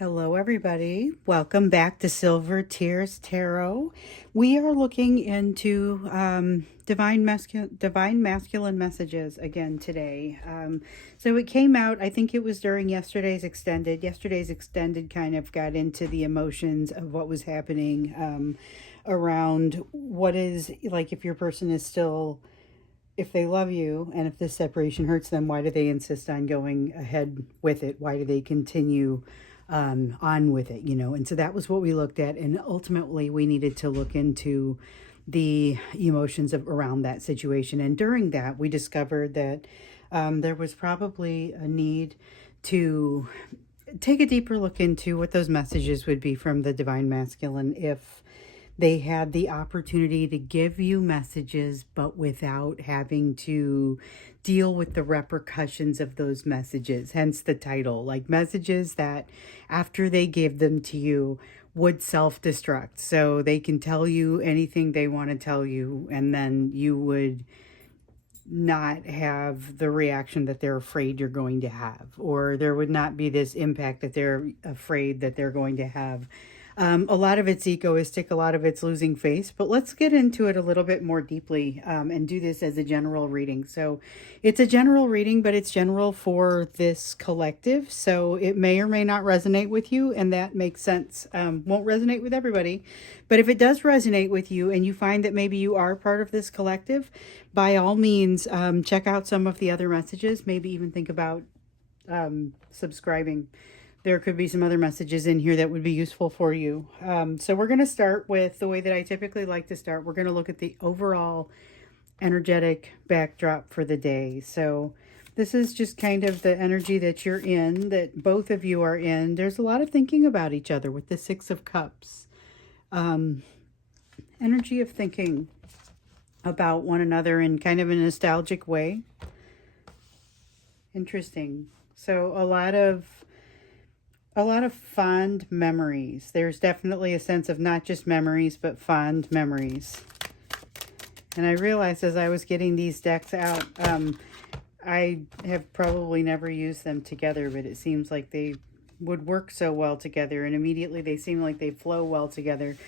Hello, everybody. Welcome back to Silver Tears Tarot. We are looking into divine masculine messages again today. So it came out, I think it was during yesterday's extended. Yesterday's extended kind of got into the emotions of what was happening around what is, like, if your person is still, if they love you and if this separation hurts them, why do they insist on going ahead with it? Why do they continue on with it, And so that was what we looked at. And ultimately, we needed to look into the emotions around that situation. And during that, we discovered that there was probably a need to take a deeper look into what those messages would be from the divine masculine if they had the opportunity to give you messages, but without having to deal with the repercussions of those messages. Hence the title, like messages that after they give them to you would self-destruct. So they can tell you anything they want to tell you, and then you would not have the reaction that they're afraid you're going to have, or there would not be this impact that they're afraid that they're going to have. A lot of it's egoistic, a lot of it's losing face, but let's get into it a little bit more deeply and do this as a general reading. So it's a general reading, but it's general for this collective. So it may or may not resonate with you, and that makes sense. Won't resonate with everybody, but if it does resonate with you and you find that maybe you are part of this collective, by all means, check out some of the other messages, maybe even think about subscribing. There could be some other messages in here that would be useful for you. So we're going to start with the way that I typically like to start. We're going to look at the overall energetic backdrop for the day. So this is just kind of the energy that you're in, that both of you are in. There's a lot of thinking about each other with the Six of Cups. Energy of thinking about one another in kind of a nostalgic way. Interesting. So a lot of fond memories. There's definitely a sense of not just memories, but fond memories. And I realized as I was getting these decks out, I have probably never used them together, but it seems like they would work so well together, and immediately they seem like they flow well together.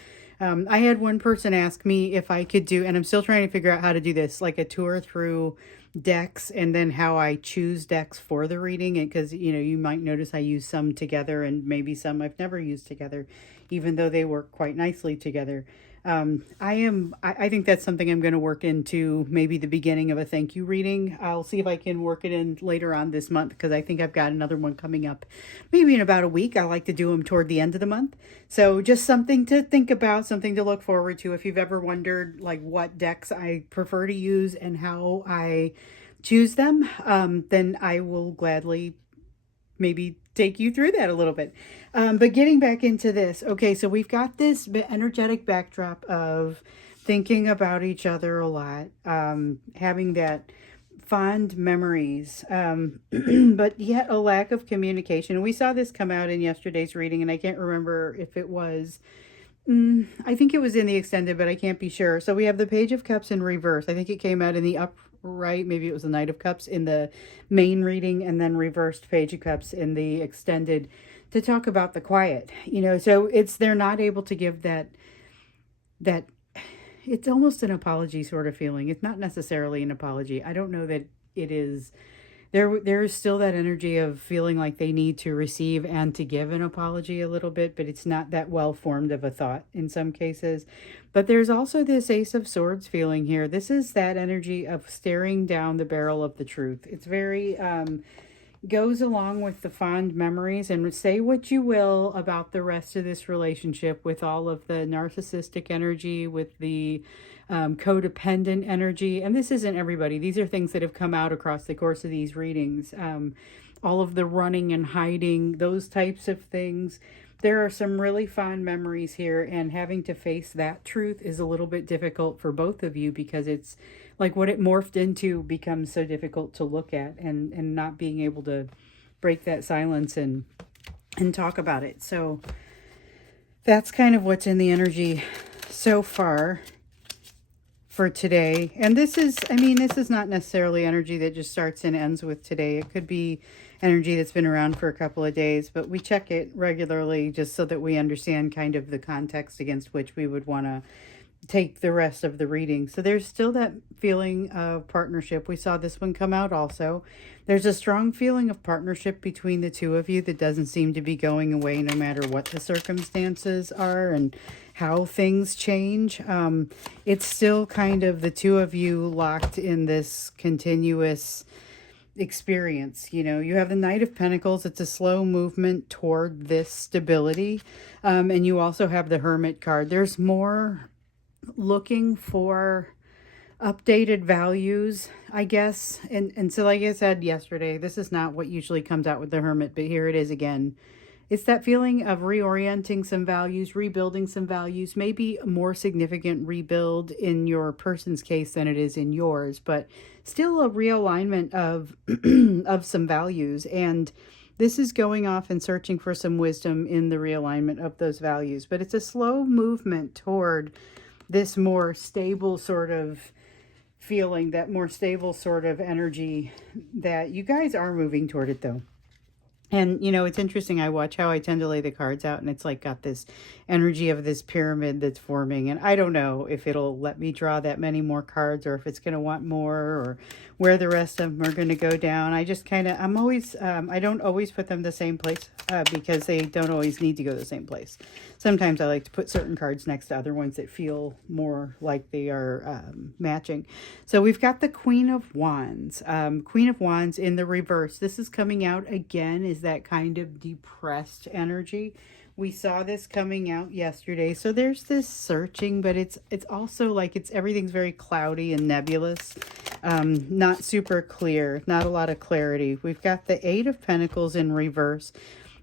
I had one person ask me if I could do, and I'm still trying to figure out how to do this, like a tour through decks and then how I choose decks for the reading. And because, you might notice I use some together and maybe some I've never used together, even though they work quite nicely together. I think that's something I'm going to work into maybe the beginning of a thank you reading. I'll see if I can work it in later on this month, because I think I've got another one coming up maybe in about a week. I like to do them toward the end of the month. So just something to think about, something to look forward to. If you've ever wondered like what decks I prefer to use and how I choose them, then I will gladly maybe take you through that a little bit. But getting back into this, okay, so we've got this energetic backdrop of thinking about each other a lot, having that fond memories, but yet a lack of communication. We saw this come out in yesterday's reading, and I can't remember if it was, I think it was in the extended, but I can't be sure. So we have the Page of Cups in reverse. I think it came out in the upright, maybe it was the Knight of Cups in the main reading, and then reversed Page of Cups in the extended, to talk about the quiet. So they're not able to give that it's almost an apology sort of feeling. It's not necessarily an apology. I don't know that it is. There's still that energy of feeling like they need to receive and to give an apology a little bit, but it's not that well formed of a thought in some cases. But there's also this Ace of Swords feeling here. This is that energy of staring down the barrel of the truth. It's very goes along with the fond memories, and say what you will about the rest of this relationship with all of the narcissistic energy, with the codependent energy. And this isn't everybody. These are things that have come out across the course of these readings. All of the running and hiding, those types of things. There are some really fond memories here, and having to face that truth is a little bit difficult for both of you, because it's like what it morphed into becomes so difficult to look at, and not being able to break that silence and talk about it. So that's kind of what's in the energy so far for today. And this is not necessarily energy that just starts and ends with today. It could be energy that's been around for a couple of days, but we check it regularly just so that we understand kind of the context against which we would want to take the rest of the reading. So there's still that feeling of partnership. We saw this one come out also. There's a strong feeling of partnership between the two of you that doesn't seem to be going away no matter what the circumstances are and how things change. It's still kind of the two of you locked in this continuous experience. You know, you have the Knight of Pentacles. It's a slow movement toward this stability. And you also have the Hermit card. There's more looking for updated values, I guess. And so like I said yesterday, this is not what usually comes out with the Hermit, but here it is again. It's that feeling of reorienting some values, rebuilding some values, maybe a more significant rebuild in your person's case than it is in yours, but still a realignment of of some values. And this is going off and searching for some wisdom in the realignment of those values. But it's a slow movement toward this more stable sort of feeling, that more stable sort of energy, that you guys are moving toward it though. And, you know, it's interesting. I watch how I tend to lay the cards out, and it's like got this energy of this pyramid that's forming. And I don't know if it'll let me draw that many more cards or if it's going to want more or where the rest of them are going to go down. I just kind of, I'm always, I don't always put them the same place because they don't always need to go the same place. Sometimes I like to put certain cards next to other ones that feel more like they are matching. So we've got the Queen of Wands. Queen of Wands in the reverse. This is coming out again, is that kind of depressed energy. We saw this coming out yesterday. So there's this searching, but it's also like everything's very cloudy and nebulous. Not super clear, not a lot of clarity. We've got the Eight of Pentacles in reverse.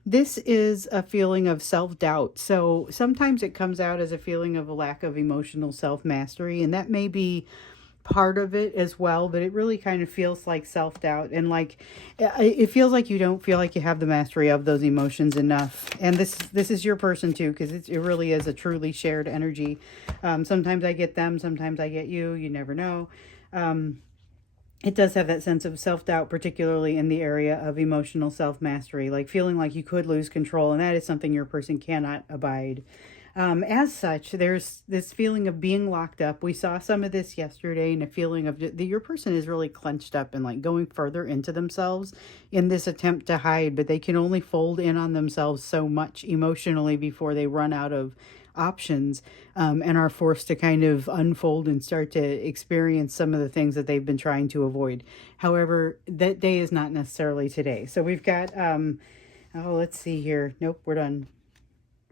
This is a feeling of self-doubt. So sometimes it comes out as a feeling of a lack of emotional self-mastery, and that may be part of it as well, but it really kind of feels like self-doubt, and like it feels like you don't feel like you have the mastery of those emotions enough. And this is your person too, because it really is a truly shared energy. Sometimes I get them, sometimes I get you, you never know. It does have that sense of self-doubt, particularly in the area of emotional self-mastery, like feeling like you could lose control, and that is something your person cannot abide. As such, there's this feeling of being locked up. We saw some of this yesterday, and a feeling of your person is really clenched up and like going further into themselves in this attempt to hide, but they can only fold in on themselves so much emotionally before they run out of options, and are forced to kind of unfold and start to experience some of the things that they've been trying to avoid. However, that day is not necessarily today. So we've got, oh, let's see here. Nope, we're done.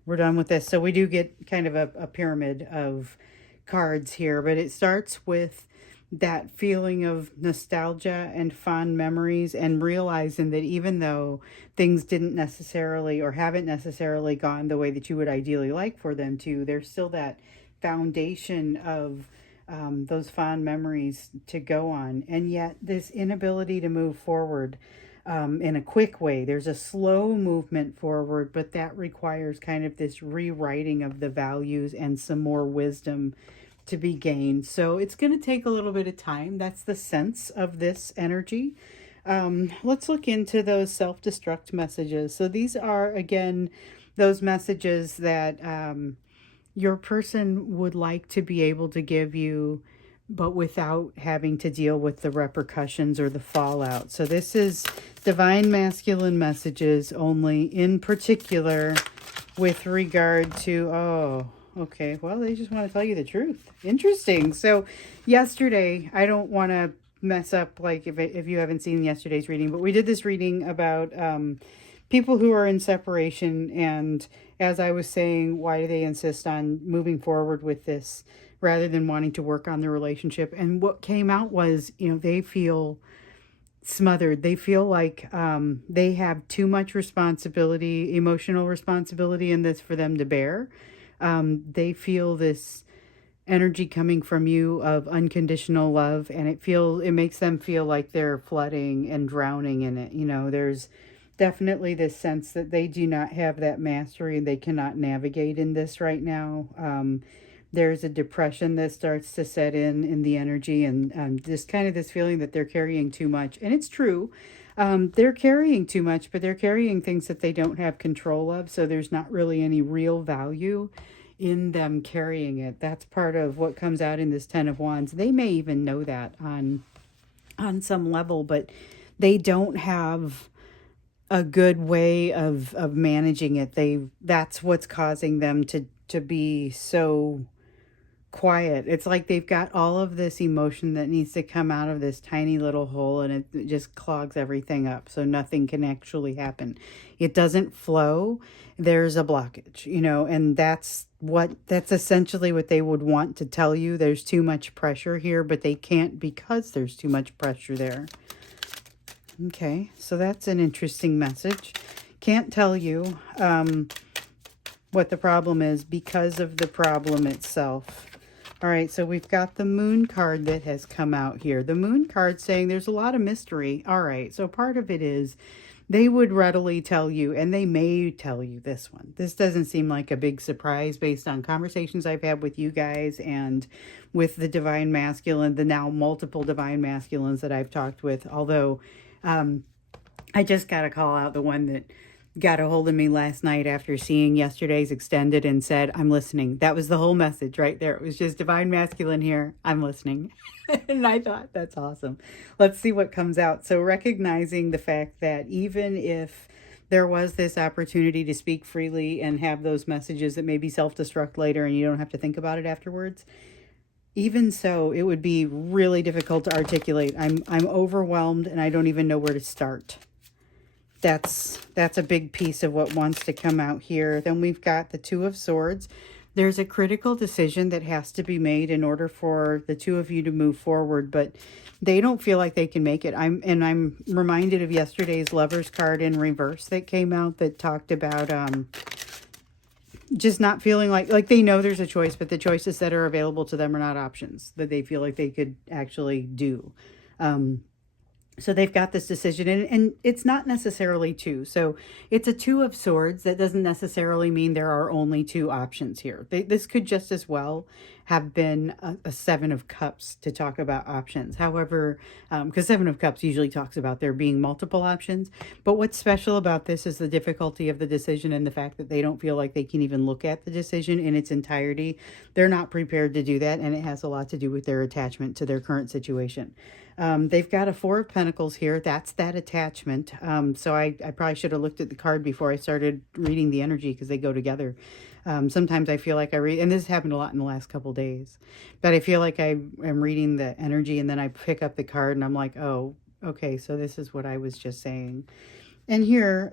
We're done with this. So we do get kind of a pyramid of cards here, but it starts with that feeling of nostalgia and fond memories, and realizing that even though things didn't necessarily or haven't necessarily gone the way that you would ideally like for them to, there's still that foundation of those fond memories to go on. And yet this inability to move forward in a quick way. There's a slow movement forward, but that requires kind of this rewriting of the values and some more wisdom to be gained. So it's going to take a little bit of time. That's the sense of this energy. Let's look into those self-destruct messages. So these are, again, those messages that your person would like to be able to give you, but without having to deal with the repercussions or the fallout. So this is divine masculine messages only, in particular with regard to, oh, okay, well, they just want to tell you the truth. Interesting. So yesterday, I don't want to mess up, like, if you haven't seen yesterday's reading, but we did this reading about people who are in separation, and as I was saying, why do they insist on moving forward with this rather than wanting to work on the relationship? And what came out was, you know, they feel smothered. They feel like they have too much responsibility, emotional responsibility in this for them to bear. They feel this energy coming from you of unconditional love, and it makes them feel like they're flooding and drowning in it. You know, there's definitely this sense that they do not have that mastery and they cannot navigate in this right now. There's a depression that starts to set in the energy, and just kind of this feeling that they're carrying too much. And it's true. They're carrying too much, but they're carrying things that they don't have control of. So there's not really any real value in them carrying it. That's part of what comes out in this Ten of Wands. They may even know that on some level, but they don't have a good way of managing it. That's what's causing them to be so quiet. It's like they've got all of this emotion that needs to come out of this tiny little hole, and it just clogs everything up, so nothing can actually happen. It doesn't flow. There's a blockage, and that's essentially what they would want to tell you. There's too much pressure here, but they can't because there's too much pressure there. Okay, so that's an interesting message. Can't tell you what the problem is because of the problem itself. All right, so we've got the Moon card that has come out here. The Moon card saying there's a lot of mystery. All right, so part of it is they would readily tell you, and they may tell you this one. This doesn't seem like a big surprise based on conversations I've had with you guys and with the Divine Masculine, the now multiple Divine Masculines that I've talked with, although I just got to call out the one that got a hold of me last night after seeing yesterday's extended and said, I'm listening. That was the whole message right there. It was just Divine Masculine here. I'm listening. And I thought, that's awesome. Let's see what comes out. So recognizing the fact that even if there was this opportunity to speak freely and have those messages that maybe self-destruct later and you don't have to think about it afterwards, even so, it would be really difficult to articulate. I'm overwhelmed and I don't even know where to start. That's a big piece of what wants to come out here. Then we've got the Two of Swords. There's a critical decision that has to be made in order for the two of you to move forward, but they don't feel like they can make it. I'm reminded of yesterday's Lovers card in reverse that came out that talked about just not feeling like they know there's a choice, but the choices that are available to them are not options that they feel like they could actually do. So they've got this decision, and it's not necessarily two. So it's a Two of Swords. That doesn't necessarily mean there are only two options here. This could just as well have been a Seven of Cups to talk about options. However, because Seven of Cups usually talks about there being multiple options. But what's special about this is the difficulty of the decision and the fact that they don't feel like they can even look at the decision in its entirety. They're not prepared to do that, and it has a lot to do with their attachment to their current situation. They've got a Four of Pentacles here. That's that attachment. So I probably should have looked at the card before I started reading the energy because they go together. Sometimes I feel like I read, and this happened a lot in the last couple days, but I feel like I am reading the energy and then I pick up the card and I'm like, oh, okay, so this is what I was just saying. And here,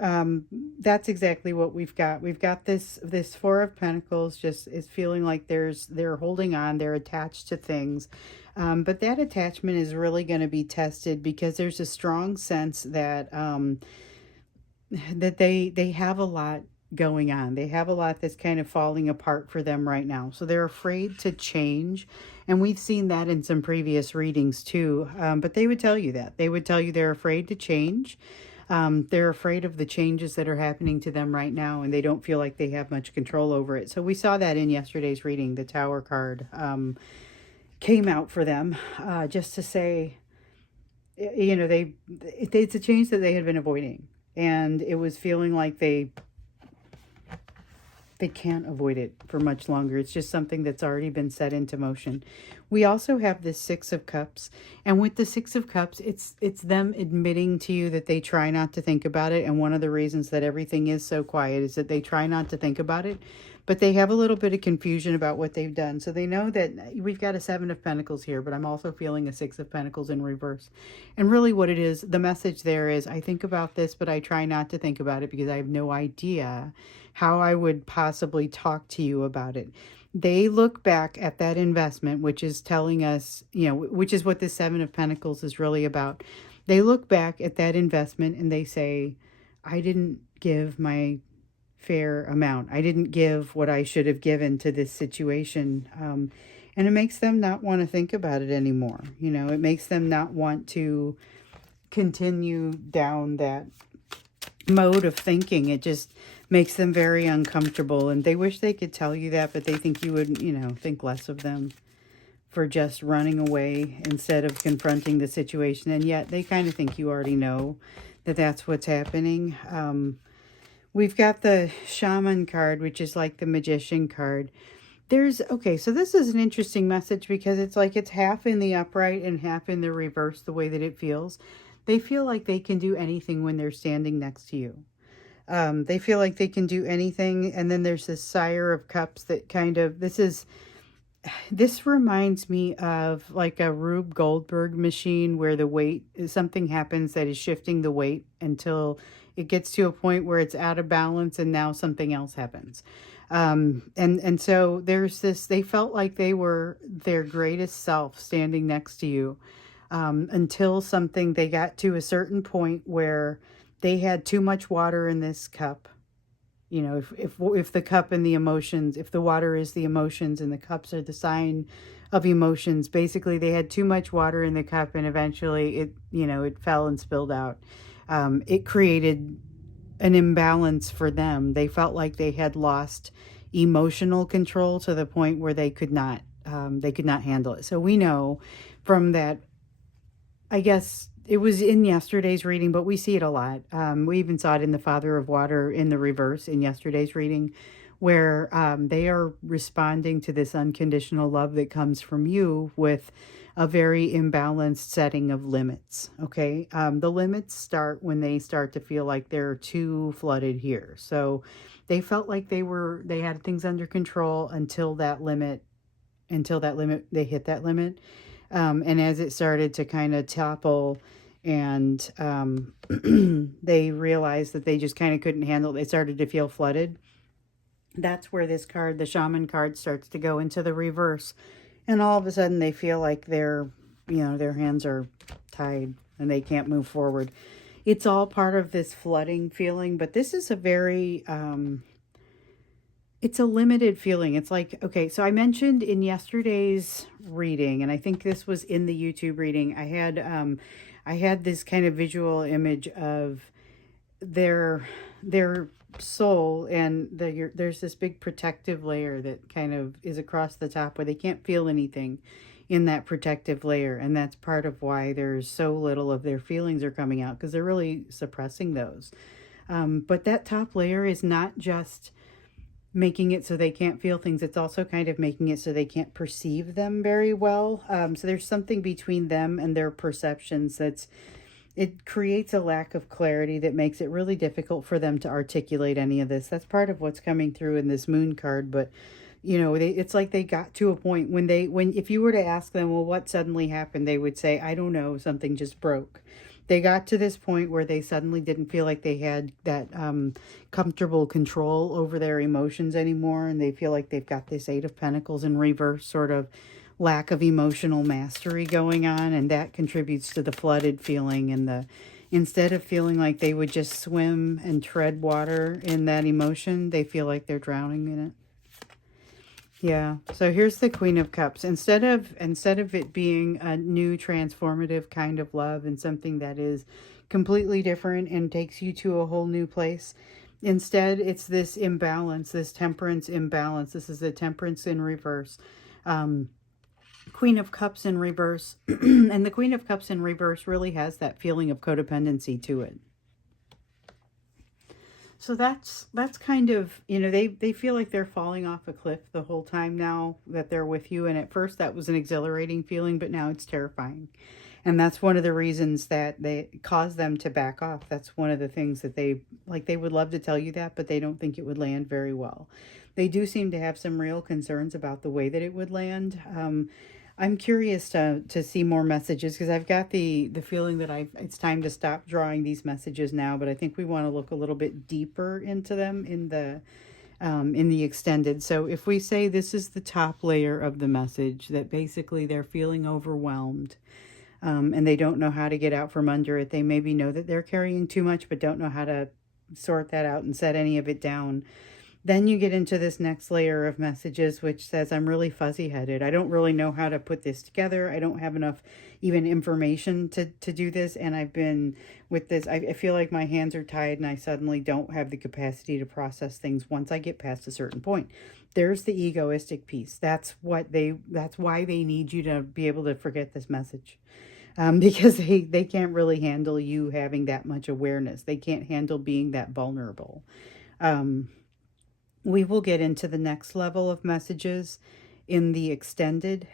that's exactly what we've got. We've got this Four of Pentacles just is feeling like they're holding on, they're attached to things. But that attachment is really going to be tested because there's a strong sense that that they have a lot going on. They have a lot that's kind of falling apart for them right now. So they're afraid to change. And we've seen that in some previous readings too. But they would tell you that. They would tell you they're afraid to change. They're afraid of the changes that are happening to them right now, and they don't feel like they have much control over it. So we saw that in yesterday's reading. The Tower card came out for them just to say, it's a change that they had been avoiding, and it was feeling like they can't avoid it for much longer. It's just something that's already been set into motion. We also have this Six of Cups, and with the Six of Cups, it's them admitting to you that they try not to think about it, and one of the reasons that everything is so quiet is that they try not to think about it, but they have a little bit of confusion about what they've done. So they know that we've got a Seven of Pentacles here, but I'm also feeling a Six of Pentacles in reverse. And really what it is, the message there is, I think about this, but I try not to think about it because I have no idea how I would possibly talk to you about it. They look back at that investment, which is telling us, which is what the Seven of Pentacles is really about. They look back at that investment and they say, I didn't give my fair amount. I didn't give what I should have given to this situation. And it makes them not want to think about it anymore. It makes them not want to continue down that mode of thinking. It just makes them very uncomfortable, and they wish they could tell you that, but they think you would, think less of them for just running away instead of confronting the situation. And yet they kind of think you already know that that's what's happening. We've got the shaman card, which is like the magician card. Okay, so this is an interesting message because it's like it's half in the upright and half in the reverse, the way that it feels. They feel like they can do anything when they're standing next to you. They feel like they can do anything. And then there's this Sire of Cups that kind of, this reminds me of like a Rube Goldberg machine where the weight, something happens that is shifting the weight until it gets to a point where it's out of balance and now something else happens. And so there's this, they felt like they were their greatest self standing next to you, until they got to a certain point where they had too much water in this cup. You know, if the cup and the emotions, if the water is the emotions and the cups are the sign of emotions, basically they had too much water in the cup and eventually it fell and spilled out. It created an imbalance for them. They felt like they had lost emotional control to the point where they could not handle it. So we know from that, I guess it was in yesterday's reading, but we see it a lot. We even saw it in the Father of Water in the reverse in yesterday's reading, where they are responding to this unconditional love that comes from you with a very imbalanced setting of limits. Okay. The limits start when they start to feel like they're too flooded here. So they felt like they had things under control until they hit that limit. And as it started to kind of topple and they realized that they just kind of couldn't handle it, they started to feel flooded. That's where this card, the shaman card, starts to go into the reverse. And all of a sudden they feel like their hands are tied and they can't move forward. It's all part of this flooding feeling, but this is a very, it's a limited feeling. It's like, okay, so I mentioned in yesterday's reading, and I think this was in the YouTube reading, I had this kind of visual image of their soul, and there's this big protective layer that kind of is across the top where they can't feel anything in that protective layer, and that's part of why there's so little of their feelings are coming out, because they're really suppressing those. But that top layer is not just making it so they can't feel things, it's also kind of making it so they can't perceive them very well. So there's something between them and their perceptions it creates a lack of clarity that makes it really difficult for them to articulate any of this. That's part of what's coming through in this moon card. But it's like they got to a point when if you were to ask them, well, what suddenly happened, they would say, I don't know, something just broke. They got to this point where they suddenly didn't feel like they had that comfortable control over their emotions anymore, and they feel like they've got this Eight of Pentacles in reverse sort of lack of emotional mastery going on, and that contributes to the flooded feeling and instead of feeling like they would just swim and tread water in that emotion, they feel like they're drowning in it. Yeah, so here's the Queen of Cups. Instead of it being a new transformative kind of love and something that is completely different and takes you to a whole new place, instead it's this imbalance, this temperance imbalance. This is the Temperance in reverse. Queen of Cups in reverse. And the Queen of Cups in reverse really has that feeling of codependency to it. So that's kind of, they feel like they're falling off a cliff the whole time now that they're with you. And at first that was an exhilarating feeling, but now it's terrifying. And that's one of the reasons that they cause them to back off. That's one of the things that they would love to tell you that, but they don't think it would land very well. They do seem to have some real concerns about the way that it would land. I'm curious to see more messages, because I've got the feeling that it's time to stop drawing these messages now, but I think we want to look a little bit deeper into them in the extended. So if we say this is the top layer of the message, that basically they're feeling overwhelmed, and they don't know how to get out from under it. They maybe know that they're carrying too much, but don't know how to sort that out and set any of it down. Then you get into this next layer of messages, which says, I'm really fuzzy-headed. I don't really know how to put this together. I don't have enough even information to do this. And I've been with this, I feel like my hands are tied and I suddenly don't have the capacity to process things once I get past a certain point. There's the egoistic piece. That's why they need you to be able to forget this message. because they can't really handle you having that much awareness. They can't handle being that vulnerable. Um, we will get into the next level of messages in the extended.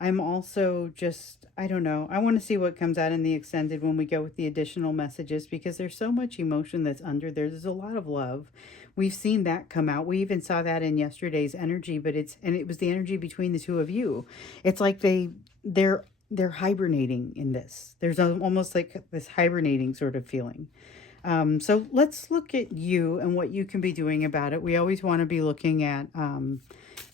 I'm also just, I don't know. I want to see what comes out in the extended when we go with the additional messages because there's so much emotion that's under there. There's a lot of love. We've seen that come out. We even saw that in yesterday's energy, but it was the energy between the two of you. It's like they're hibernating in this. There's almost like this hibernating sort of feeling. So let's look at you and what you can be doing about it. We always want to be looking at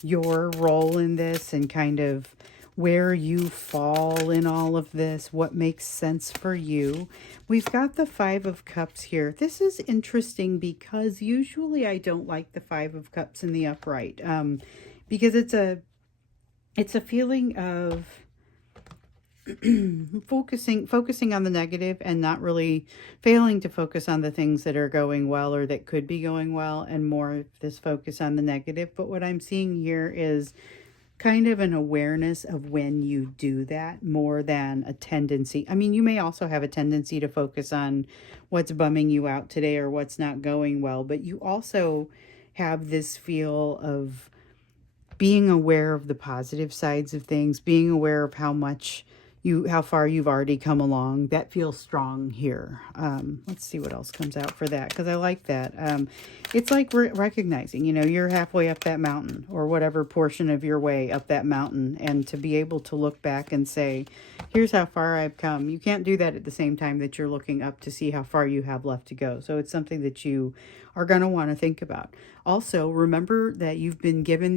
your role in this and kind of where you fall in all of this, what makes sense for you. We've got the Five of Cups here. This is interesting because usually I don't like the Five of Cups in the upright because it's a feeling of focusing on the negative and not really failing to focus on the things that are going well or that could be going well, and more of this focus on the negative. But what I'm seeing here is kind of an awareness of when you do that more than a tendency. I mean, you may also have a tendency to focus on what's bumming you out today or what's not going well, but you also have this feel of being aware of the positive sides of things, being aware of how far you've already come along. That feels strong here. Let's see what else comes out for that, because I like that. It's like recognizing, you're halfway up that mountain or whatever portion of your way up that mountain, and to be able to look back and say, here's how far I've come. You can't do that at the same time that you're looking up to see how far you have left to go. So it's something that you are going to want to think about. Also, remember that you've been given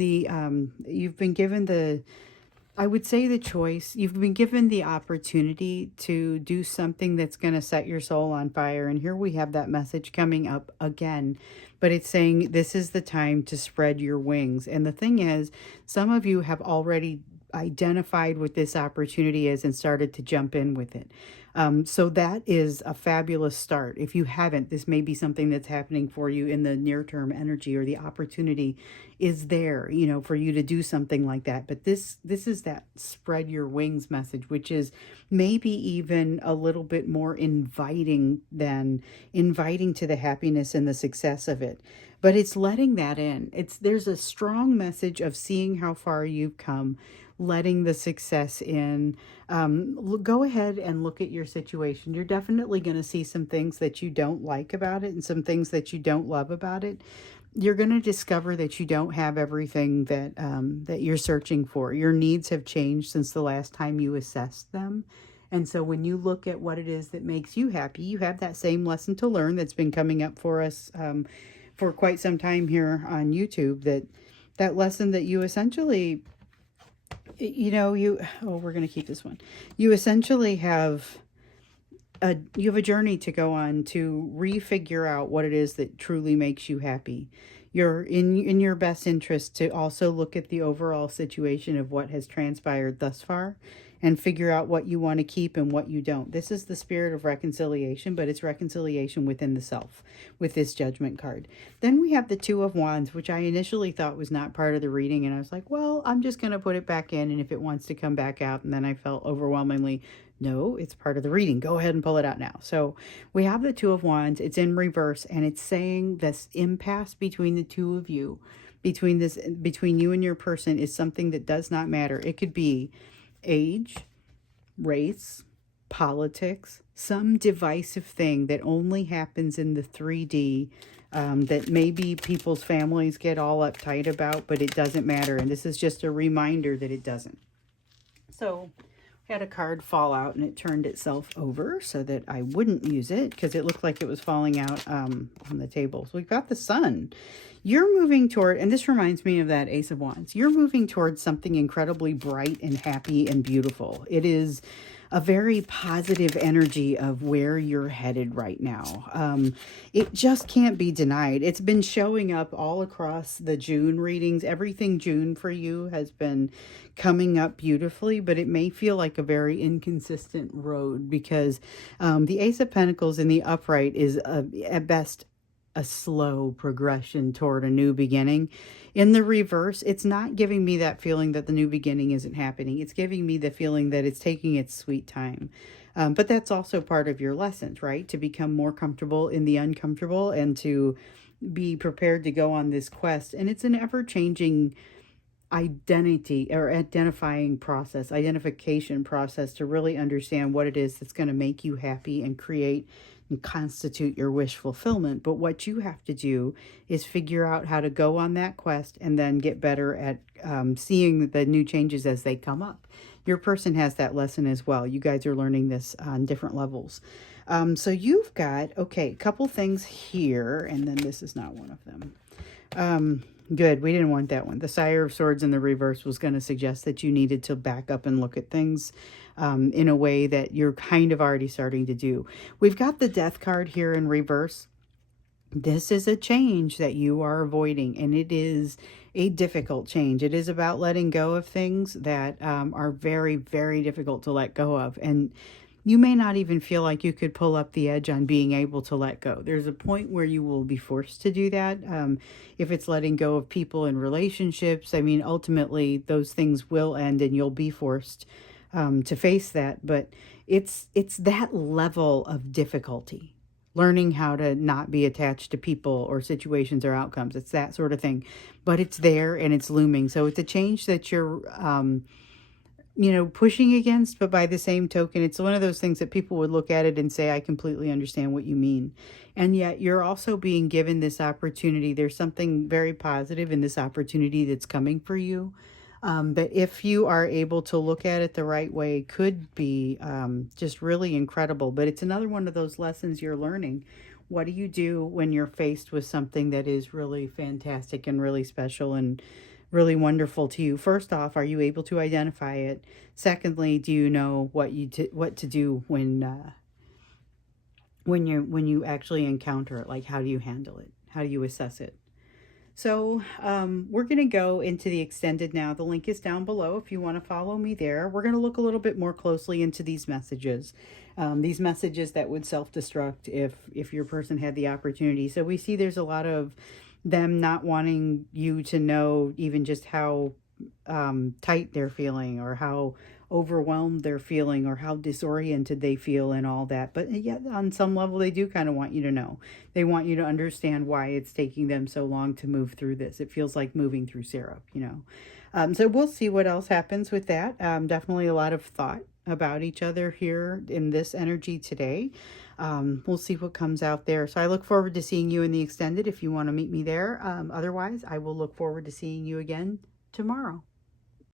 I would say the choice. You've been given the opportunity to do something that's going to set your soul on fire. And here we have that message coming up again. But it's saying this is the time to spread your wings. And the thing is, some of you have already identified what this opportunity is and started to jump in with it. So that is a fabulous start. If you haven't, this may be something that's happening for you in the near term energy, or the opportunity is there, for you to do something like that. But this is that spread your wings message, which is maybe even a little bit more inviting than inviting to the happiness and the success of it. But it's letting that in. There's a strong message of seeing how far you've come, letting the success in. Go ahead and look at your situation. You're definitely going to see some things that you don't like about it and some things that you don't love about it. You're going to discover that you don't have everything that you're searching for. Your needs have changed since the last time you assessed them. And so when you look at what it is that makes you happy, you have that same lesson to learn that's been coming up for us for quite some time here on YouTube. That lesson that you essentially, we're going to keep this one. You essentially have you have a journey to go on to refigure out what it is that truly makes you happy. You're in your best interest to also look at the overall situation of what has transpired thus far and figure out what you want to keep and what you don't. This is the spirit of reconciliation, but it's reconciliation within the self with this Judgment card. Then we have the Two of Wands, which I initially thought was not part of the reading. And I was like, well, I'm just going to put it back in. And if it wants to come back out, and then I felt overwhelmingly, no, it's part of the reading. Go ahead and pull it out now. So we have the Two of Wands. It's in reverse, and it's saying this impasse between the two of you, between you and your person, is something that does not matter. It could be age, race, politics, some divisive thing that only happens in the 3D, that maybe people's families get all uptight about, but it doesn't matter. And this is just a reminder that it doesn't. So had a card fall out and it turned itself over so that I wouldn't use it because it looked like it was falling out on the table. So we've got the Sun. You're moving toward, and this reminds me of that Ace of Wands, you're moving towards something incredibly bright and happy and beautiful. It is a very positive energy of where you're headed right now. It just can't be denied. It's been showing up all across the June readings. Everything June for you has been coming up beautifully, but it may feel like a very inconsistent road because the Ace of Pentacles in the upright is at best a slow progression toward a new beginning. In the reverse, it's not giving me that feeling that the new beginning isn't happening. It's giving me the feeling that it's taking its sweet time. But that's also part of your lessons, right? To become more comfortable in the uncomfortable and to be prepared to go on this quest. And it's an ever changing identity or identification process to really understand what it is that's going to make you happy and create and constitute your wish fulfillment. But what you have to do is figure out how to go on that quest and then get better at seeing the new changes as they come up. Your person has that lesson as well. You guys are learning this on different levels. So you've got, okay, a couple things here, and then this is not one of them. Good. We didn't want that one. The Sire of Swords in the reverse was going to suggest that you needed to back up and look at things in a way that you're kind of already starting to do. We've got the Death card here in reverse. This is a change that you are avoiding, and it is a difficult change. It is about letting go of things that are very, very difficult to let go of. And you may not even feel like you could pull up the edge on being able to let go. There's a point where you will be forced to do that. If it's letting go of people and relationships, I mean, ultimately those things will end and you'll be forced to face that. But it's that level of difficulty. Learning how to not be attached to people or situations or outcomes. It's that sort of thing. But it's there and it's looming. So it's a change that you're pushing against, but by the same token, it's one of those things that people would look at it and say, I completely understand what you mean. And yet you're also being given this opportunity. There's something very positive in this opportunity that's coming for you. That if you are able to look at it the right way, could be just really incredible. But it's another one of those lessons you're learning. What do you do when you're faced with something that is really fantastic and really special and really wonderful to you? First off, are you able to identify it? Secondly, do you know what to do when you actually encounter it? Like, how do you handle it? How do you assess it? So we're going to go into the extended now. The link is down below if you want to follow me there. We're going to look a little bit more closely into these messages that would self-destruct if your person had the opportunity. So we see there's a lot of them not wanting you to know even just how tight they're feeling or how overwhelmed they're feeling or how disoriented they feel and all that. But yet on some level, they do kind of want you to know. They want you to understand why it's taking them so long to move through this. It feels like moving through syrup, So we'll see what else happens with that. Definitely a lot of thought about each other here in this energy today. We'll see what comes out there. So I look forward to seeing you in the extended if you want to meet me there. Otherwise, I will look forward to seeing you again tomorrow.